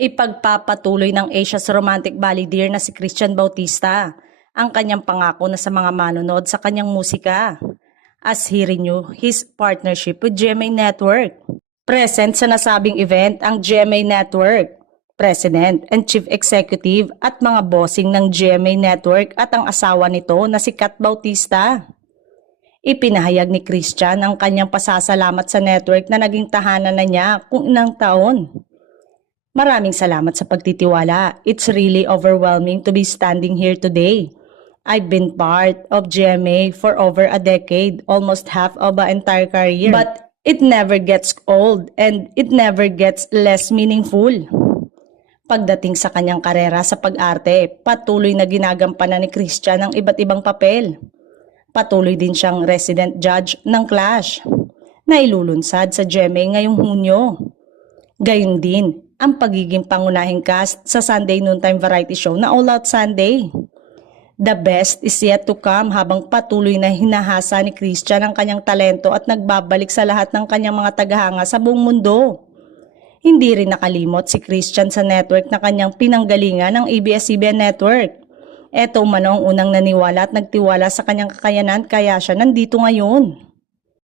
Ipagpapatuloy ng Asia's romantic balladeer na si Christian Bautista ang kanyang pangako na sa mga manonood sa kanyang musika as he renew his partnership with GMA Network. Present sa nasabing event ang GMA Network, President and Chief Executive at mga bossing ng GMA Network at ang asawa nito na si Kat Bautista. Ipinahayag ni Christian ang kanyang pasasalamat sa network na naging tahanan na niya kung ilang taon. Maraming salamat sa pagtitiwala. It's really overwhelming to be standing here today. I've been part of GMA for over a decade, almost half of an entire career. But it never gets old and it never gets less meaningful. Pagdating sa kanyang karera sa pag-arte, patuloy na ginagampanan ni Christian ang iba't ibang papel. Patuloy din siyang resident judge ng Clash na ilulunsad sa GMA ngayong Hunyo. Gayun din ang pagiging pangunahing cast sa Sunday noontime variety show na All Out Sunday. The best is yet to come habang patuloy na hinahasa ni Christian ang kanyang talento at nagbabalik sa lahat ng kanyang mga tagahanga sa buong mundo. Hindi rin nakalimot si Christian sa network na kanyang pinanggalingan ng ABS-CBN Network. Eto umano ang unang naniwala at nagtiwala sa kanyang kakayanan kaya siya nandito ngayon.